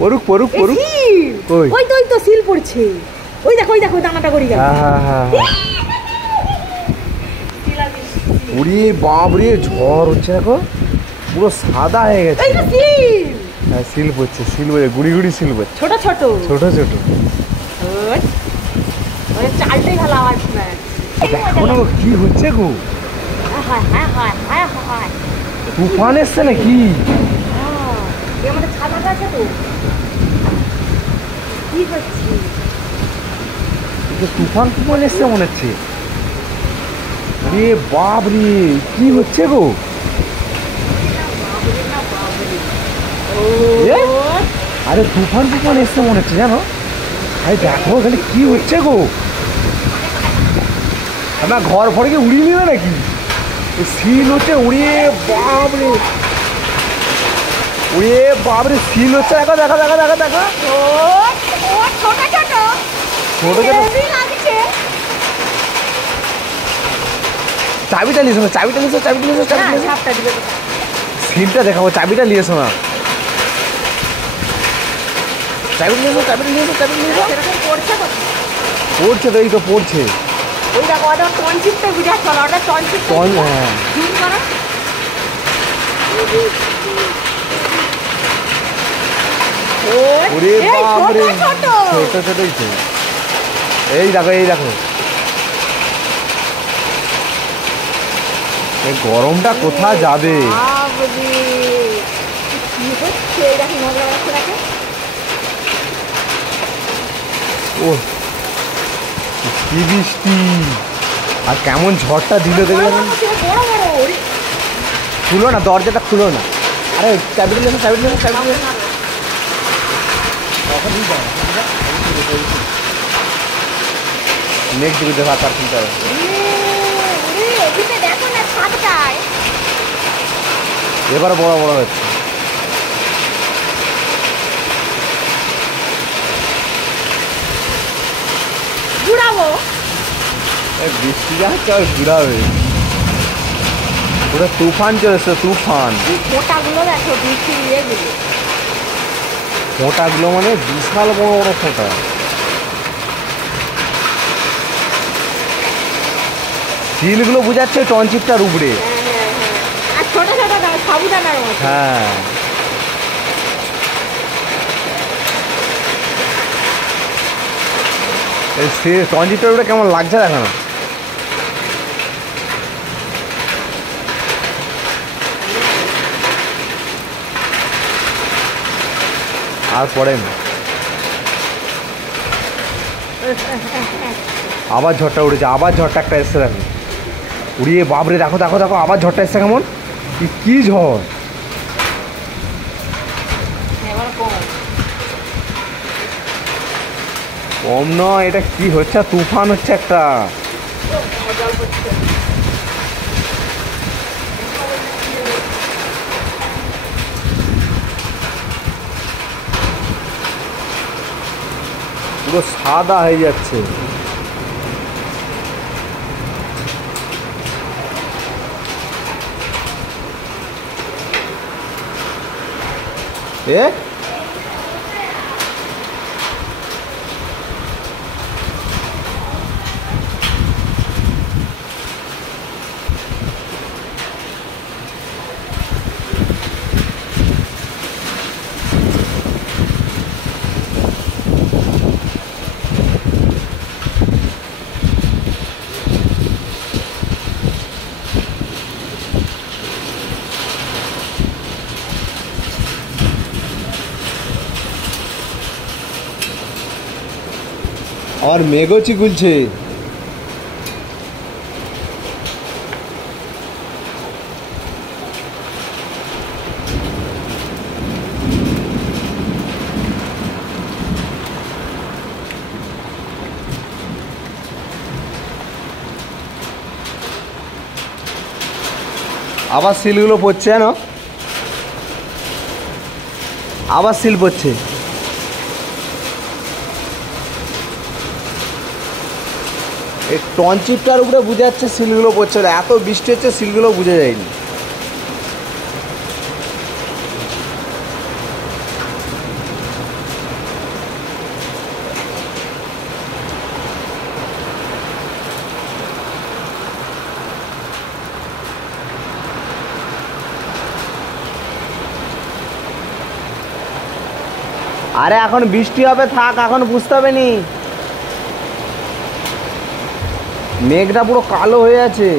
পড়ুক পড়ুক পড়ুক। ওই তো ওই তো সিল পড়ছে। ওই দেখো দানাটা গড়ি গেল। ওরে বাপ রে, ঝড় হচ্ছে দেখো, পুরো সাদা হয়ে গেছে। এই তো সিল। হ্যাঁ সিল পড়ছে, সিল পড়ছে, গুড়ি গুড়ি সিল পড়ছে, ছোট ছোট ছোট ছোট। ওই চালটাই ভালো আওয়াজ শোনায়। দেখো না কি হচ্ছে গো, তুফান এসছে নাকি? আমাদের ছাতাটা আছে তো, কি হচ্ছে? তুফান তুফান এসছে মনে হচ্ছে। রে বাপ রে, কি হচ্ছে গো? আরে তুফান তুফান এসছে মনে হচ্ছে জানো। আরে দেখো এখানে কি হচ্ছে গো, আমার ঘর ফরে কি উড়িয়ে নিবে নাকি? সিল হচ্ছে, উড়িয়ে বাপরে, উড়িয়ে বাপরে সিল হচ্ছে। দেখো দেখো দেখো দেখো দেখো, ছোট ছোট ছোট ছোট। চাবিটা নিয়েছো না, চাবিটা নিয়েছো, চাবিটা নিয়েছো, চাবিটা নিয়েছো। সিলটা দেখাবো, চাবিটা নিয়েছো না, চাবিটা নিয়েছো, চাবিটা নিয়েছো, চাবিটা নিয়েছো। পড়ছে তো, এই তো পড়ছে। ওই দেখো ওটা টনচিপটা বুঝাচ্ছ না, ওটা টনচিপ। হ্যাঁ জুম করো। ওরে বাপরে, ছোট ছোটই তো। এই দেখো এই দেখো, এই গরমটা কোথায় যাবে? ও কি বৃষ্টি, আর কেমন ঝড়টা দিল দেখলাম। খুলো না দরজাটা, খুলো না। আরে চাবিটা নেবো, চাবিটা নেবো, চাবিটা নেবো। নেক্সট দিকে দেখা তার চিন্তা হবে। এবারে বড় বড় হচ্ছে। বৃষ্টি যাচ্ছে আর ঘুরাবে, পুরো তুফান চলেছে, তুফান। ফোঁটাগুলো দেখো, বৃষ্টির ইয়েগুলো, ফোঁটাগুলো মানে বিশাল বড় বড় ফোঁটা। সিলগুলো বুঝাচ্ছে টনচিপটার উপরে। আর ছোট ছোট সাবুদানার মতো। হ্যাঁ সে টনচিপটার উপরে কেমন লাগছে দেখো না। আর পড়ে না, আবার ঝড়টা উঠেছে, আবার ঝড়টা একটা এসছে দেখো, উড়িয়ে বাপরে। দেখো দেখো দেখো, আবার ঝড়টা এসছে কেমন, কি ঝড়। কম নয়, এটা কি হচ্ছে, তুফান হচ্ছে একটা। পুরো সাদা হয়ে যাচ্ছে। এ আর মেঘও চিকুলছে। আবার সিলগুলো পড়ছে জানো, আবার সিল পড়ছে। এই টনচিপটার উপরে বুঝে যাচ্ছে সিলগুলো পড়ছে, এত বৃষ্টি হচ্ছে সিলগুলো বুঝে যায়নি। আরে এখন বৃষ্টি হবে, থাক, এখন বুঝতে হবে নি। মেঘটা পুরো কালো হয়ে আছে।